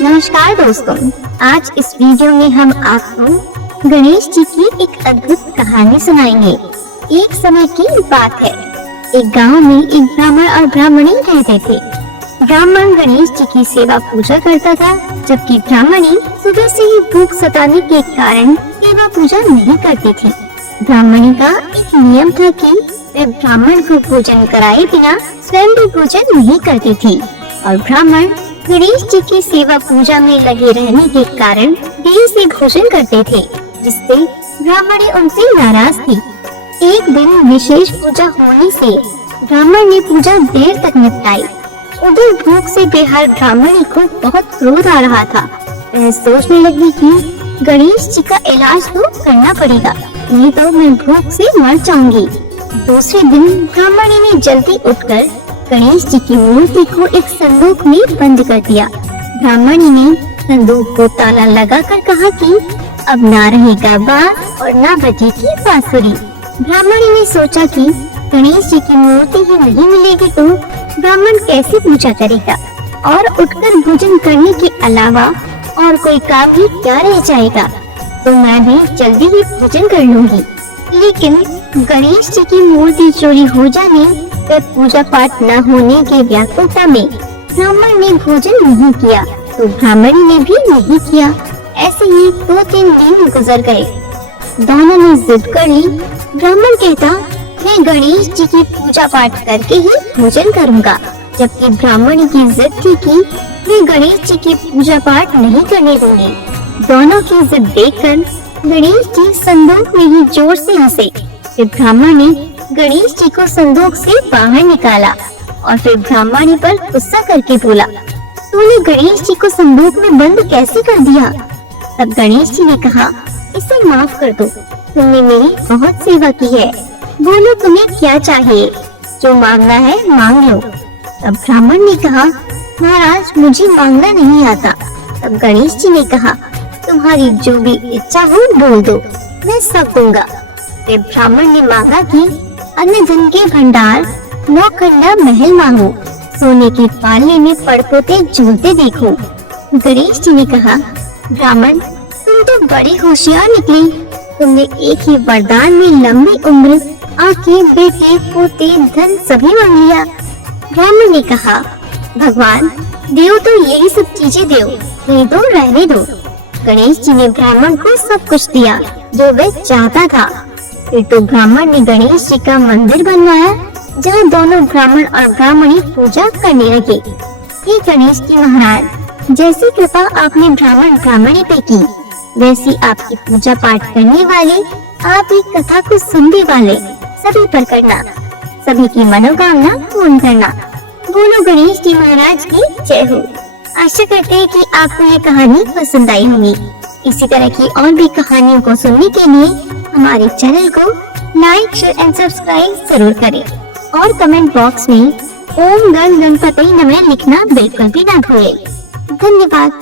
नमस्कार दोस्तों, आज इस वीडियो में हम आपको गणेश जी की एक अद्भुत कहानी सुनाएंगे। एक समय की बात है, एक गांव में एक ब्राह्मण और ब्राह्मणी रहते थे। ब्राह्मण गणेश जी की सेवा पूजा करता था, जबकि ब्राह्मणी सुबह से ही भूख सताने के कारण सेवा पूजा नहीं करती थी। ब्राह्मणी का एक नियम था कि वह ब्राह्मण को भोजन कराए बिना स्वयं भी भोजन नहीं करती थी, और ब्राह्मण गणेश जी की सेवा पूजा में लगे रहने के कारण देर से भोजन करते थे, जिससे ब्राह्मणी उनसे नाराज थी। एक दिन विशेष पूजा होने से ब्राह्मण ने पूजा देर तक निपटाई। उधर भूख से बेहाल ब्राह्मणी को बहुत क्रोध आ रहा था। वह सोचने लगी कि गणेश जी का इलाज तो करना पड़ेगा, नहीं तो मैं भूख से मर जाऊंगी। दूसरे दिन ब्राह्मणी ने जल्दी उठकर गणेश जी की मूर्ति को एक संदूक में बंद कर दिया। ब्राह्मणी ने संदूक को ताला लगाकर कहा कि अब ना रहेगा बांस और ना बजेगी बांसुरी। ब्राह्मणी ने सोचा कि गणेश जी की मूर्ति ही नहीं मिलेगी तो ब्राह्मण कैसे पूजा करेगा, और उठकर भोजन करने के अलावा और कोई काम ही क्या रह जाएगा, तो मैं भी जल्दी ही भोजन कर लूंगी। लेकिन गणेश जी की मूर्ति चोरी हो जाने व पूजा पाठ न होने के व्याकुलता में ब्राह्मण ने भोजन नहीं किया, तो ब्राह्मणी ने भी नहीं किया। ऐसे ही 2-3 दिन गुजर गए। दोनों ने जिद कर ली। ब्राह्मण कहता, मैं गणेश जी की पूजा पाठ करके ही भोजन करूंगा, जबकि ब्राह्मणी की जिद थी कि मैं गणेश जी की पूजा पाठ नहीं करने दूंगी। दोनों की जिद देखकर गणेश जी संदूक में ही जोर से हंसे। फिर ब्राह्मण ने गणेश जी को संदूक से बाहर निकाला और फिर ब्राह्मणी पर गुस्सा करके बोला, तूने गणेश जी को संदूक में बंद कैसे कर दिया? तब गणेश जी ने कहा, इसे माफ कर दो, तुमने मेरी बहुत सेवा की है। बोलो तुम्हें क्या चाहिए, जो मांगना है मांग लो। तब ब्राह्मण ने कहा, महाराज मुझे मांगना नहीं आता। तब गणेश जी ने कहा, तुम्हारी जो भी इच्छा हो बोल दो, मैं सब दूंगा। फिर ब्राह्मण ने मांगा कि अन्य धन के भंडार, 9 खंडा महल मांगो, सोने के पाले में पड़पोते झूलते देखो। गणेश जी ने कहा, ब्राह्मण तुम तो बड़ी होशियार निकली। तुमने एक ही वरदान में लंबी उम्र, आंखें, बेटे, पोते, धन सभी मांग लिया। ब्राह्मण ने कहा, भगवान देव तो यही सब चीजें दो, नहीं तो रहने दो। गणेश जी ने ब्राह्मण को सब कुछ दिया जो वह चाहता था। फिर तो ब्राह्मण ने गणेश जी का मंदिर बनवाया, जहाँ दोनों ब्राह्मण और ब्राह्मणी पूजा करने लगे। हे गणेश जी महाराज, जैसी कृपा आपने ब्राह्मण ब्राह्मणी पे की, वैसी आपकी पूजा पाठ करने वाले, आप ही कथा को सुनने वाले सभी पर करना, सभी की मनोकामना पूर्ण करना। बोलो गणेश जी महाराज की जय हो। आशा करते हैं कि आपको ये कहानी पसंद आई होगी। इसी तरह की और भी कहानियों को सुनने के लिए हमारे चैनल को लाइक, शेयर एंड सब्सक्राइब जरूर करें, और कमेंट बॉक्स में ओम गण गणपति नमः लिखना बिल्कुल भी ना भूलें। धन्यवाद।